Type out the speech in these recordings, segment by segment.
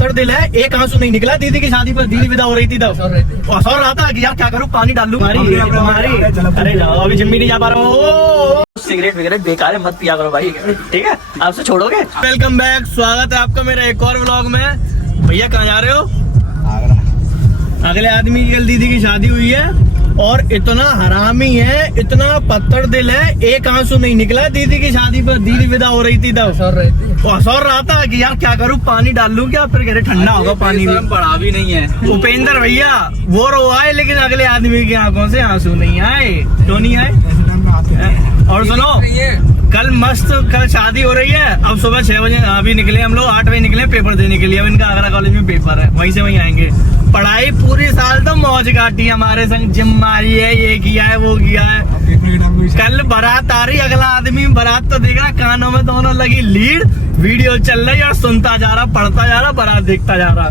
पत्थर दिल है, एक आंसू नहीं निकला। दीदी की शादी पर दीदी विदा हो रही थी तब सौ रहा था कि यार क्या करूँ, पानी डाल लूं तुम्हारी। अरे जाओ, अभी जिम्मी नहीं जा पा रहा हूँ। सिगरेट विगरेट बेकार है, मत पिया करो भाई, ठीक है? आपसे छोड़ोगे। वेलकम बैक, स्वागत है आपका मेरा एक और व्लॉग में। भैया कहाँ जा रहे हो? अगले आदमी की कल दीदी की शादी हुई है और इतना हरामी है, इतना पत्थर दिल है, एक आंसू नहीं निकला। दीदी की शादी पर दीदी विदा हो रही थी तब सौर रहा था कि यार क्या करूँ, पानी डाल लूं क्या? फिर कह रहे ठंडा होगा पानी, भी पड़ा भी नहीं है। उपेंद्र भैया वो रो आए, लेकिन अगले आदमी की आंखों से आंसू नहीं आए। क्यों नहीं आए? और सुनो, कल शादी हो रही है। अब सुबह 6 बजे अभी निकले हम लोग, 8 बजे निकले पेपर देने के लिए। अब इनका आगरा कॉलेज में पेपर है, वहीं से वहीं आएंगे। पढ़ाई पूरी साल तो मौज काटी, हमारे संग जिम मारी है, ये किया है, वो किया है। कल बारात आ रही, अगला आदमी बारात तो देख रहा, कानों में दोनों लगी लीड, वीडियो चल रही और सुनता जा रहा, पढ़ता जा रहा, बारात देखता जा रहा।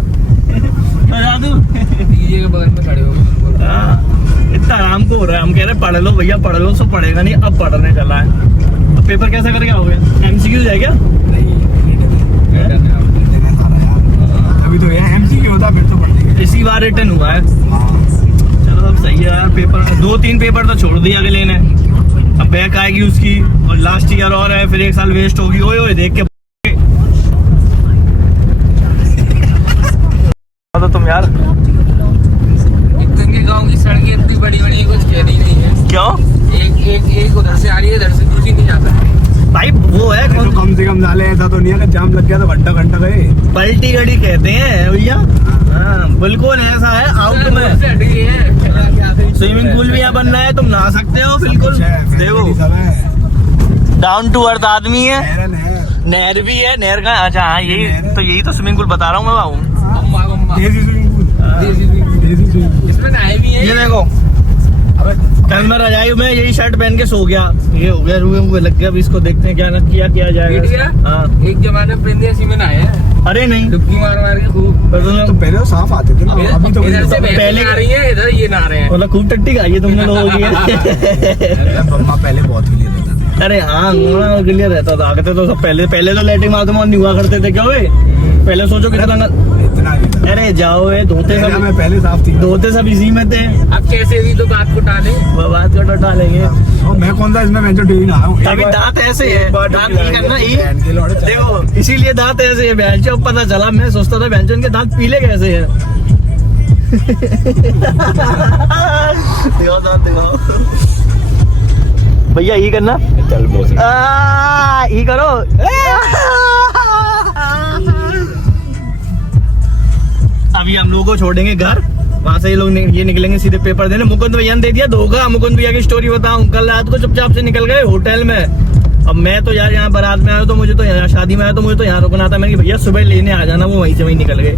के बगल में खड़े हो, इतना आराम को हो रहा है। हम कह रहे पढ़ लो भैया, पढ़ लो। सो पढ़ेगा नहीं, अब पढ़ने चला है। अब पेपर कैसा करके आओगे? MCQ है क्या? अभी तो यार MCQ होता, फिर तो पढ़ लेंगे। इसी बार रिटर्न हुआ है। चलो अब सही है यार। पेपर 2-3 पेपर तो छोड़ दिया अगले ने, अब बैक आएगी उसकी, और लास्ट ईयर और है, फिर 1 साल वेस्ट होगी। ओए ओए देख के तो तुम यार इतने गांव की सड़कें इतनी बड़ी बड़ी, कुछ कहनी नहीं है। क्यों? एक उधर से आ रही है, इधर से दूसरी नहीं जाता है भाई। वो है तो कम से कम डाले, ऐसा तो नहीं है कि जाम लग गया तो घंटा गए। पलटी गड़ी कहते हैं भैया। हाँ बिल्कुल ऐसा है। आउट में स्विमिंग पूल भी यहाँ बनना है, तुम नहा सकते हो बिल्कुल। देखो डाउन टू अर्थ आदमी है। नहर भी है, नहर का। अच्छा हाँ, यही तो स्विमिंग पूल बता रहा हूँ मैं बाबू। इसमें नहाए भी है। ये देखो, कल मैं रजाई में यही शर्ट पहन के सो गया, ये हो गया, रुए लग गया। अभी इसको देखते हैं क्या किया जाएगा। हाँ एक जमाने में प्रिंदेसी में नहाए हैं। अरे नहीं, डुबकी मार के खूब। तो पहले तो साफ आते थे ना, अभी तो इधर से पहले आ रही है, इधर ये नहा रहे हैं। मतलब खूब टट्टी खाई है तुमने लोगों की। पहले बहुत क्लियर रहता था। अरे हाँ, क्लियर रहता था। आगे तो सब पहले तो लैट्रिन बाथरूम नहीं हुआ करते थे क्या? पहले सोचो कितना इतना। अरे जाओ, धोते सब मैं पहले साफ थी, धोते सब इसी में थे। अब कैसे भी तो बात को टाले, बात को टालेंगे। मैं कौन सा इसमें मैं ड्यूटी नहा हूँ। अभी दांत ऐसे है, दांत नहीं करना ही। देखो इसीलिए दांत ऐसे है। बहनचो पता चला, मैं सोचता था बहनचो इनके दांत पीले कैसे है। देखो दांत देखो भैया, ये करना। चल बोल, ये करो। अभी हम लोगों को छोड़ेंगे घर, वहाँ से ये लोग ये निकलेंगे सीधे पेपर देने। मुकुंद भैया ने दे दिया धोखा। मुकुंद भैया की स्टोरी बताऊं, कल रात को चुपचाप से निकल गए होटल में। अब मैं तो यार यहाँ बारात में आया तो मुझे तो यहाँ शादी में आया तो मुझे तो यहाँ रुकना था। मैंने भैया सुबह लेने आ जाना, वो वहीं से वहीं निकल गए।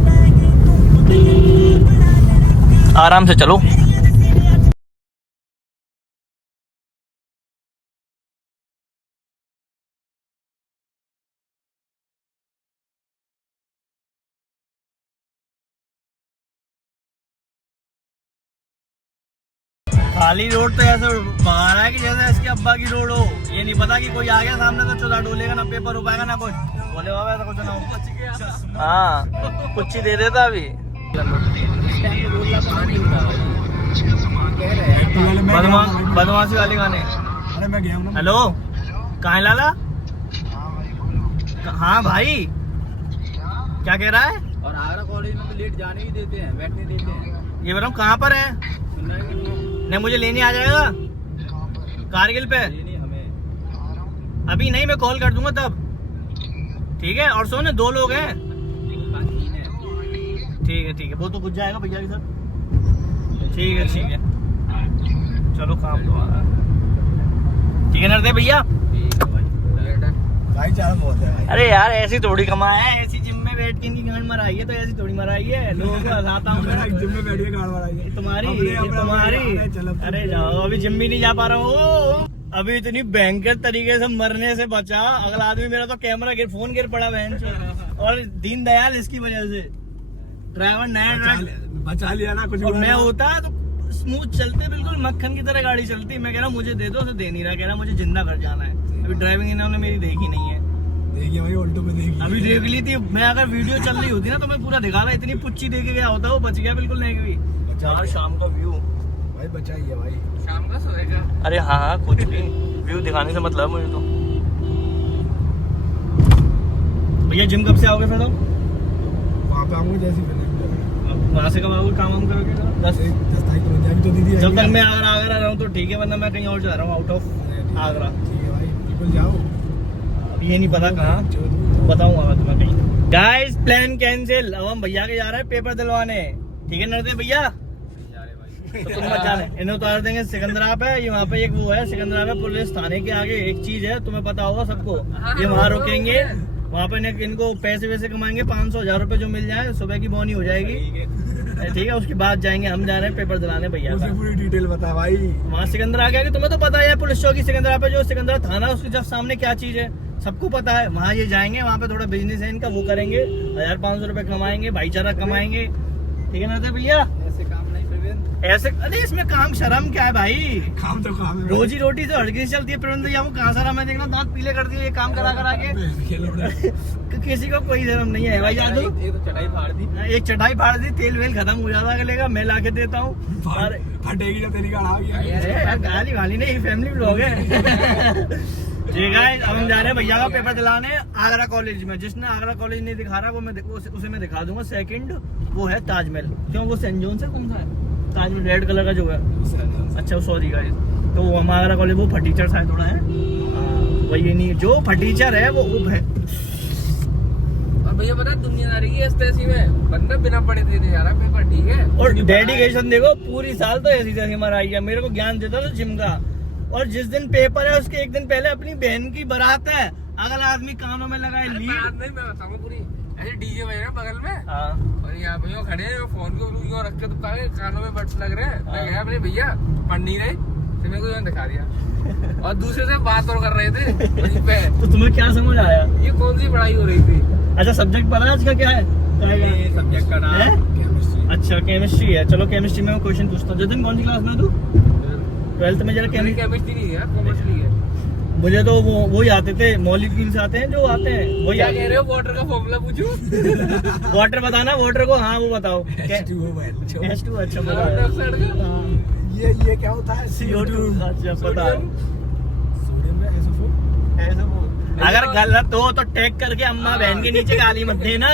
आराम से चलो। खाली रोड तो ऐसे बाहर है कि जैसे इसके अब्बा की रोड हो। ये नहीं पता कि कोई आ गया सामने तो चौधा डोलेगा, ना पेपर हो पाएगा ना कुछ। बोले बाबा ऐसा कुछ ना हो। हाँ कुछ ही दे देता अभी। बदमाशी वाले गाने। अरे मैं गया हूँ। हेलो, कहाँ है लाला? हाँ भाई, क्या कह रहा है? और आगरा कॉलेज में तो लेट जाने ही देते हैं, बैठने देते हैं। ये बताऊँ कहाँ पर है? नहीं मुझे लेने आ जाएगा कारगिल पे। हमें अभी नहीं, मैं कॉल कर दूंगा तब, ठीक है? और सुन, 2 लोग हैं। ठीक है, वो तो कुछ जाएगा भैया के साथ। ठीक है, चलो काम तो आ रहा है। ठीक है नरदे भैया, भाईचारा बहुत है भाई। अरे यार ऐसी थोड़ी कमाया है, ऐसी जिम में बैठ के नहीं गांड मराई है तो ऐसी थोड़ी मराई है। लोगों को हंसाता हूँ जिम में बैठ के गाड़ मारा है। तुम्हारी। अरे जाओ, अभी जिम भी नहीं जा पा रहा हूँ। अभी इतनी भयंकर तरीके से मरने से बचा अगला आदमी। मेरा तो कैमरा फोन गिर पड़ा बहन से, और दीनदयाल इसकी वजह से। ड्राइवर नया बचा लिया ना कुछ। और मैं होता तो स्मूथ चलते, बिल्कुल मक्खन की तरह गाड़ी चलती। मैं कह रहा मुझे दे दो, तो दे नहीं रहा, कह रहा मुझे जिंदा घर जाना है। अभी ड्राइविंग इन्होंने मेरी देखी नहीं है। देखिए भाई उल्टो पे देखिए। अभी देख ली थी मैं, अगर वीडियो चल रही होती ना तो मैं पूरा दिखा रहा, इतनी पुच्ची दे के गया होता, वो बच गया बिल्कुल नहीं भी। यार शाम का व्यू भाई बचाइए भाई। शाम का सोएगा। अरे हाँ कुछ भी व्यू दिखाने से मतलब मुझे तो। भैया जिम कब से आओगे फिर आप? वहाँ पे आऊंगा जैसी वहाँ से कब आओगे, काम वाम करोगे? 10 तारीख तो अभी तो दीदी जब तक मैं आगरा रहा हूँ तो ठीक है, वरना मैं कहीं और जा रहा हूँ आउट ऑफ आगरा। ठीक है भाई बिल्कुल जाओ। अब ये नहीं पता कहाँ, बताऊंगा तुम्हें कहीं। गाइस प्लान कैंसिल, अब हम भैया के जा रहे हैं पेपर दिलवाने। ठीक है नरदे भैया, तो तुम मत जाने, इन्हें उतार देंगे सिकंदरा पे। ये वहाँ पे एक वो है सिकंदरा पे पुलिस थाने के आगे एक चीज है, तुम्हें पता होगा सबको। ये वहाँ रुकेंगे, वहाँ पे इनको पैसे वैसे कमाएंगे, 500-1000 रुपए जो मिल जाए, सुबह की बोनी हो जाएगी। ठीक है, उसके बाद जाएंगे, हम जा रहे हैं पेपर दिलाने भैया का। पूरी डिटेल बता भाई। वहाँ सिकंदरा के आगे तुम्हें तो पता है पुलिस चौकी सिकंदरा पे, जो सिकंदरा थाना उसके जब सामने क्या चीज है सबको पता है। वहाँ ये जाएंगे, वहाँ पे थोड़ा बिजनेस है इनका, वो करेंगे, 1500 रुपए कमाएंगे, भाईचारा कमाएंगे। ठीक है ना भैया? ऐसे काम नहीं प्रवीण। ऐसे अरे इसमें काम शर्म क्या है भाई, काम तो काम है। रोजी रोटी तो हड़की से चलती है। प्रबंध भैया वो कहाँ सारा मैं देखना दांत पीले कर दिए ये काम करा करा के। किसी को कोई शर्म नहीं है भाई। जादू ये तो चटाई फाड़ दी। एक चटाई फाड़ दी, तेल वेल खत्म हो जाता अगले का, मैं ला के देता हूँ। फटेगी जब तेरी गाड़ आ गया। अरे यार गाली वाली नहीं, फैमिली ब्लॉग है। ठीक है, अब हम जा रहे हैं भैया का पेपर दिलाने आगरा कॉलेज में। जिसने आगरा कॉलेज नहीं दिखा रहा वो मैं उसे मैं दिखा दूंगा। सेकंड वो है ताजमहल, क्यों वो सेंट जोन से कौन सा है ताजमहल, रेड कलर का जो है। अच्छा सॉरी गाइस, तो वो हम आगरा कॉलेज, वो फटीचर शायद थोड़ा है वही नहीं, जो फटीचर है वो है। और भैया पता है दुनियादारी की ऐसी में बंदा बिना पढ़े दे जा रहा पेपर। ठीक है, और डेडिकेशन देखो, पूरी साल तो ऐसी जैसी हमारा है। मेरे को ज्ञान देता था जिम का, और जिस दिन पेपर है उसके एक दिन पहले अपनी बहन की बारात है, अगला आदमी कानों में लगाए ली। बात नहीं, मैं बताऊंगा पूरी। ऐसे डीजे बज रहा है बगल में, हाँ और यहाँ भैया खड़े हैं, फोन को यूं रख के तो कानों में बड्स लग रहे हैं। मैं गया अपने भैया पढ़ नहीं रहे, तो मेरे को यूं दिखा दिया, और दूसरे से बात और कर रहे थे वहीं पे। तो तुम्हें क्या समझ आया? ये कौन सी पढ़ाई हो रही थी? अच्छा सब्जेक्ट पता है आज का क्या है? सब्जेक्ट का नाम है? अच्छा केमिस्ट्री है। चलो केमिस्ट्री में मैं क्वेश्चन पूछता हूँ। जतिन कौन सी क्लास में तू? 12th में। जरा केमिस्ट्री नहीं है, कॉमर्स नहीं है। मुझे तो वो ही आते थे, मॉलिक्यूल्स आते हैं जो आते हैं वही क्या आते कह रहे हो, वाटर का फॉर्मूला पूछूं? वाटर बताना, वाटर को। हाँ वो बताओ। H2O H2 अच्छा कार्बन बताओ। डाइऑक्साइड का? ये क्या होता है? CO2 अच्छा पता है। सोडियम में SO4। ऐसे वो अगर गलत हो तो टैग करके अम्मा बहन के नीचे गाली मत देना।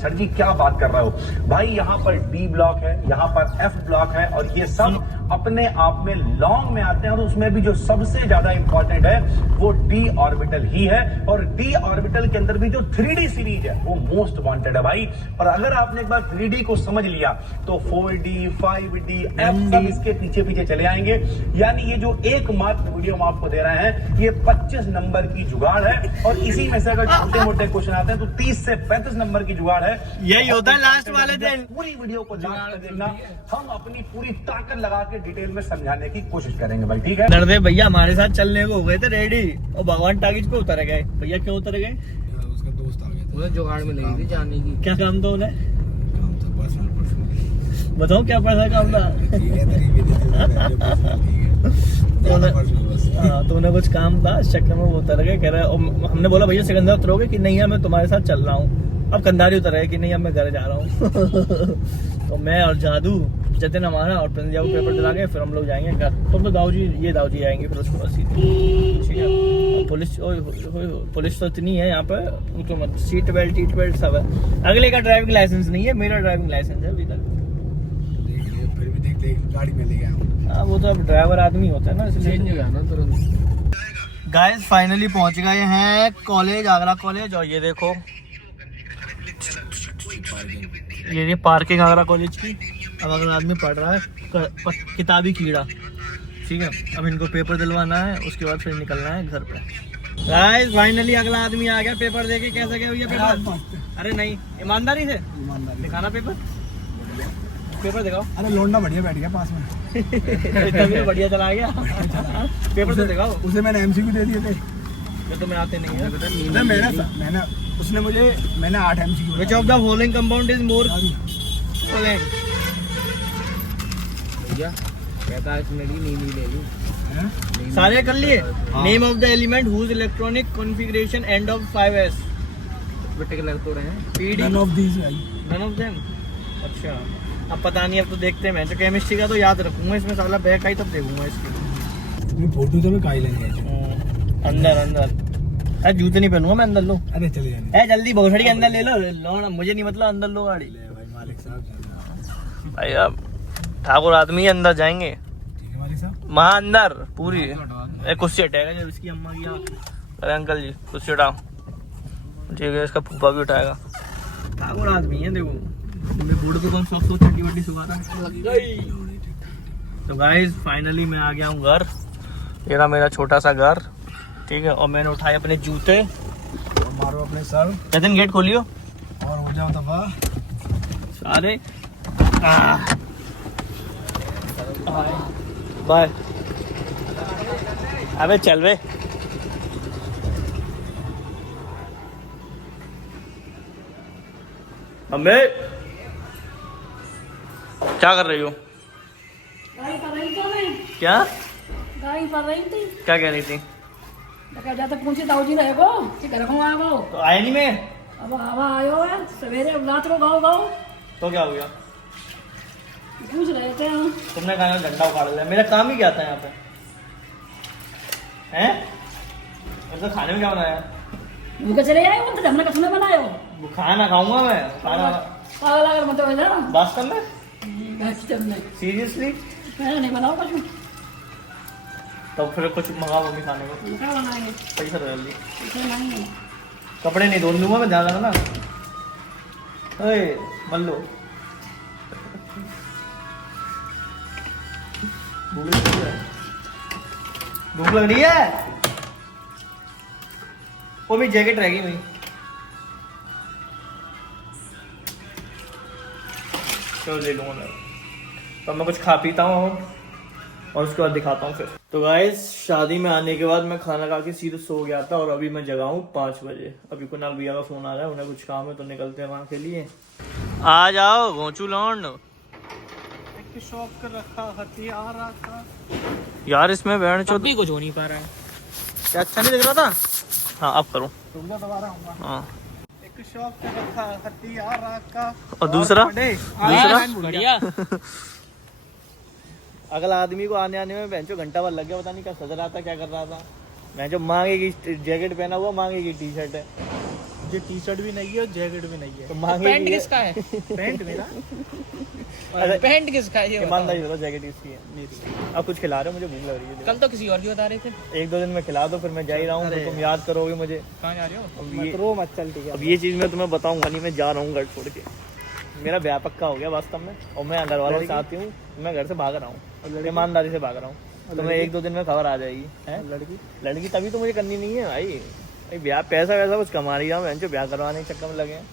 सर जी क्या बात कर रहे हो भाई, यहाँ पर डी ब्लॉक है, यहाँ पर एफ ब्लॉक है, और ये सब अपने आप में लॉन्ग में आते हैं। और उसमें भी जो सबसे ज्यादा इंपॉर्टेंट है वो डी ऑर्बिटल ही है। और डी ऑर्बिटल के अंदर भी जो 3D सीरीज है वो मोस्ट वांटेड है भाई। और अगर आपने एक बार 3D को समझ लिया तो 4D 5D एफ सब इसके पीछे पीछे चले आएंगे। यानी ये जो एकमात्र वीडियो हम आपको दे रहे हैं ये 25 नंबर की जुगाड़ है, और इसी में से अगर छोटे मोटे क्वेश्चन आते हैं तो 30 से 35 नंबर की जुगाड़ है। यही होता है लास्ट वाले दिन। पूरी वीडियो को लास्ट तक देखना, हम अपनी पूरी ताकत लगा के डिटेल में समझाने की कोशिश करेंगे भाई। ठीक है नरदे भैया हमारे साथ चलने को हो गए थे रेडी, और भगवान टागिज पे उतर गए। भैया क्यों उतर गए? उसका दोस्त आ गया था। मुझे जुगाड़ में लगी थी जाने की। क्या काम था उन्हें? काम था पर्सनल। बताओ क्या पैसा काम था? ठीक है तेरी भी दे हाँ तो उन्हें कुछ काम था, इस चक्कर में वो उतर गए। कह रहे हमने बोला भैया सिकंदर उतरोगे कि नहीं है, मैं तुम्हारे साथ चल रहा हूँ। अब कंधारी उतर है कि नहीं, अब मैं घर जा रहा हूँ। तो मैं और जादू जतिन हमारा और पंजाब को पेपर दिला के फिर हम लोग जाएंगे घर। तुम तो दाऊ जी आएंगे फिर उसको सीधे। ठीक है, और पुलिस तो इतनी है यहाँ पे, तो मत सीट बेल्ट सब है। अगले का ड्राइविंग लाइसेंस नहीं है, मेरा ड्राइविंग लाइसेंस है अभी तक। फिर भी देख गाड़ी में ले गया। हाँ वो तो अब ड्राइवर आदमी होता है ना, इसलिए। चेंज हो गया ना तुरंत। गाइस फाइनली पहुंच गए हैं कॉलेज, आगरा कॉलेज। और ये देखो ये पार्किंग आगरा कॉलेज की। अब अगला आदमी पढ़ रहा है किताबी कीड़ा। ठीक है, अब इनको पेपर दिलवाना है, उसके बाद फिर निकलना है घर पे। गाइस फाइनली अगला आदमी आ गया पेपर देके। कैसा गया भैया पेपर? अरे नहीं, ईमानदारी से दिखाना पेपर दिखाओ। अरे लोंडा बढ़िया बैठ गया पास में। तभी बढ़िया चला गया। पेपर तो दिखाओ। उसे मैंने MCQ दे दिए थे। मैं तो मैं आते नहीं है। मैंने मैंने 8 MCQ। Which of the following compound is more भैया 45 मिनट की नींद ही ले ली। सारे कर लिए। Name of the element whose electronic configuration end of 5s बट्टे के लग तो रहे हैं। पीडी नन ऑफ दीज भाई। None of them. अच्छा अब पता नहीं, अब तो देखते हैं। मैं तो केमिस्ट्री का तो याद रखूंगा, इसमें साला बैक आई तब देखूंगा इसकी। मैं फोटो तो मैं काई लेंगे। अंदर अंदर अरे जूते नहीं पहनूंगा मैं, अंदर लो। अरे चले जाने। ए जल्दी भोसड़ी के अंदर ले लो। लो मुझे नहीं मतलब, अंदर लो गाड़ी। ले भाई मालिक साहब चल। भाई अब ठाकुर आदमी अंदर जाएंगे ठीक है मालिक साहब। वहाँ अंदर पूरी कुर्सी हटाएगा जो इसकी अम्मा की। अरे अंकल जी कुर्सी हटाओ। ठीक है, इसका फूफा भी उठाएगा। ठाकुर आदमी है देखो, बूढ़े को कम शौक सोच छठी वटी सुबह। तो गाइस फाइनली मैं आ गया हूँ घर। ये रहा मेरा छोटा सा घर, ठीक है। और मैंने उठाए अपने जूते। मारो अपने सर जतिन गेट खोलियो और हो जाओ दफा। सारे। बाय। अबे चल वे। अम्बे क्या कर रही हो? गाड़ी पर रही तो मैं, क्या गाड़ी पर रही थी। क्या कह रही थी? लगा जाते पूछे ताऊजी रहेगो कि घर को आओ। तो आए नहीं मैं। अब हवा आयो है सवेरे, अब रात को गाओ गाओ तो क्या हो गया? पूछ रहे थे हम। तुमने कहा झंडा उखाड़ लिया। मेरा काम ही क्या था यहाँ पे? हैं? तो खाने में क्या बनाया? भूखे चले आए हो तो हमने कस में बनायो। वो खाना खाऊंगा मैं। खाना पागल अगर मत हो जा। वास्तव में नहीं सीरियसली? नहीं बनाओ कुछ। तो फिर कुछ मंगाओ मम्मी खाने को। क्या बनाएंगे? पैसा दो जल्दी। ऐसे नहीं। कपड़े नहीं धो लूंगा मैं, ध्यान रखना। ओए मल्लो भूख लग रही है। वो भी जैकेट रह गई मेरी। चलो ले लूंगा मैं। तो मैं कुछ खा पीता हूँ और उसके बाद दिखाता हूँ फिर। तो गाइस शादी में आने के बाद मैं खाना खा के सीधे सो गया था और अभी मैं जगा हूँ 5 बजे। अभी कुणाल भैया का फोन आ रहा है, उन्हें कुछ काम है तो निकलते हैं वहाँ के लिए। आ जाओ घोंचू लौंड। शौक कर रखा हथियार रखा यार इसमें बैठ चो भी कुछ हो नहीं पा रहा है। क्या अच्छा नहीं दिख रहा था? हाँ अब करूँ। हाँ एक शौक कर रखा हथियार रखा। और दूसरा बढ़िया। अगला आदमी को आने में बेंचो घंटा भर लग गया, पता नहीं क्या सज रहा था, क्या कर रहा था। मैं जो मांगे की जैकेट पहना हुआ, मांगे की टी शर्ट है। ये टी शर्ट भी नहीं है और जैकेट भी नहीं है। तो मांगे पैंट किसका है? पैंट मेरा। पैंट किसका है? ईमानदारी बताओ, जैकेट इसकी है। मेरी। अब कुछ खिला रहे हो, मुझे भूख लग रही है। कल तो किसी और की बता रहे थे। 1-2 दिन में खिला दो, फिर मैं जा ही रहा हूँ। तो तुम याद करोगे मुझे। कहाँ जा रहे हो? मत चल ठीक है। अब ये चीज मैं तुम्हें बताऊंगा नहीं, मैं जा रहा हूँ घर छोड़ के। मेरा ब्याह पक्का हो गया वास्तव में, और मैं घर वालों के साथ ही हूँ। मैं घर से भाग रहा हूँ, ईमानदारी से भाग रहा हूँ। तुम्हें 1-2 दिन में खबर आ जाएगी। है लड़की तभी तो मुझे करनी नहीं है भाई। ब्याह पैसा वैसा कुछ कमा रही हूँ, जो ब्याह करवाने के चक्कर में लगे हैं।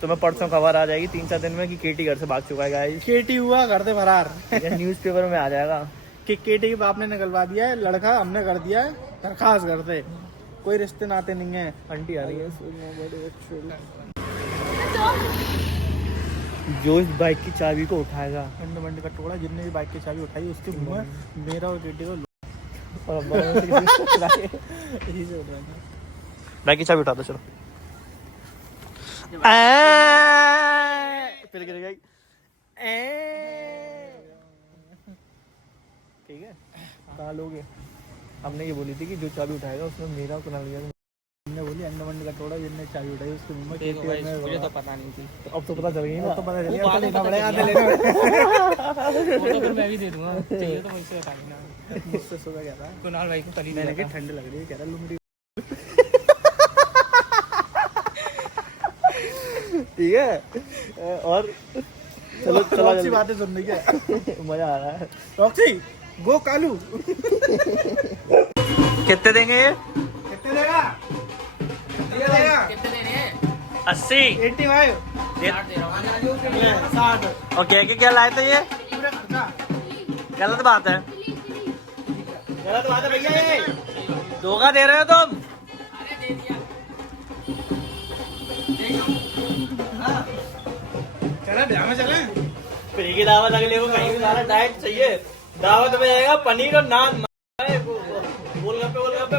तो मैं परसों खबर आ जाएगी 3-4 दिन में कि केटी घर से भाग चुका है गाइस। केटी हुआ घर से फरार। न्यूज़पेपर में आ जाएगा कि केटी के बाप ने निकलवा दिया है, लड़का हमने कर दिया है दरखास्त करते। कोई रिश्ते नाते नहीं है। आंटी आ रही है। जो इस बाइक की चाबी को उठाएगा, अंडरमंड का टुकड़ा जितने भी बाइक की चाबी उठाई उसके मुंह में मेरा और केटी को बाइक की चाबी उठा दो चलो। फिर गिर गई। ठीक है, कहाँ लोगे? हमने ये बोली थी कि जो चाबी उठाएगा उसमें मेरा कुनाल लिया। हमने बोली अंडरमंड का टुकड़ा जितने चाबी उठाई उसके मुंह में देखो केटी भाई, ने मुझे तो पता नहीं थी। अब तो पता चल गई ना। तो पता चल वो गया। बाद में लेना पता पड़ेगा, चलेगा। लेना वो तो फिर मैं भी दे दूंगा, चाहिए तो मुझसे बता देना। मुझसे सुबह कह रहा है, कुणाल भाई को कल ही मैंने दिया कहा था। ठंड लग रही है, कह रहा लुंगी। ठीक है। और चलो चलो रॉक्सी बातें सुनने की मजा आ रहा है। रॉक्सी गो कालू। कितने देंगे ये? कितने देगा? कितने देने हैं? 80 85 60 दे रहा हूँ। 60 और क्या लाए थे ये? पूरा खर्चा। गलत बात है, गलत बात है भैया। ये धोखा दे रहे हो तुम। अरे दे दिया। चले ब्याह में चले। फ्री की दावत अगले को कहीं भी जाना, डाइट चाहिए। दावत में आएगा पनीर और नान। गोलगप्पे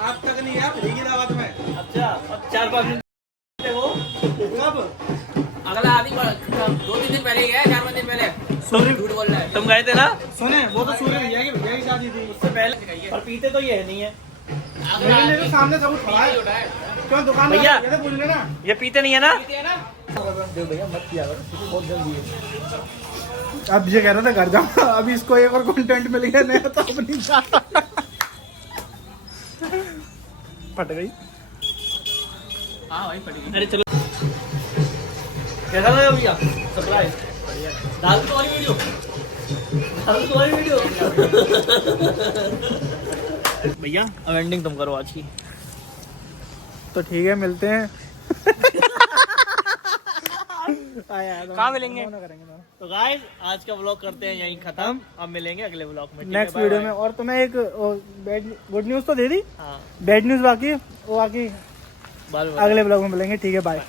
आप तक नहीं है फ्री की दावत में। अच्छा, अब 4-5 दिन वो कब? अगला आदमी 2-3 दिन पहले ही गया, 4-5 दिन पहले। झूठ बोल रहा है। तुम गए थे ना सुने वो तो सूर्य भैया की शादी थी। उससे पहले, और पीते तो ये नहीं है मेरे लिए तो सामने सब कुछ खड़ा है। क्यों दुकान भैया। पूछ लेना। ये पीते नहीं है ना। भैया मत किया करो, बहुत जल्दी है। अब ये कह रहा था घर जाऊँ, अभी इसको एक और कंटेंट मिल गया नया तो अब नहीं जाता। फट गई। हाँ भाई पड़ी। अरे चलो, कैसा लगा भैया सरप्राइज? डाल दो तुम्हारी वीडियो, डाल दो तुम्हारी वीडियो। भैया अब एंडिंग तुम करो आज की। तो ठीक है, मिलते हैं। कहाँ मिलेंगे? तो गाइस आज का व्लॉग करते हैं यहीं खत्म। अब मिलेंगे अगले व्लॉग में। नेक्स्ट वीडियो में। और तुम्हें एक गुड न्यूज तो दे दी, हाँ बैड न्यूज बाकी है, वो बाकी बाद में अगले ब्लॉग में मिलेंगे। ठीक है, बाय।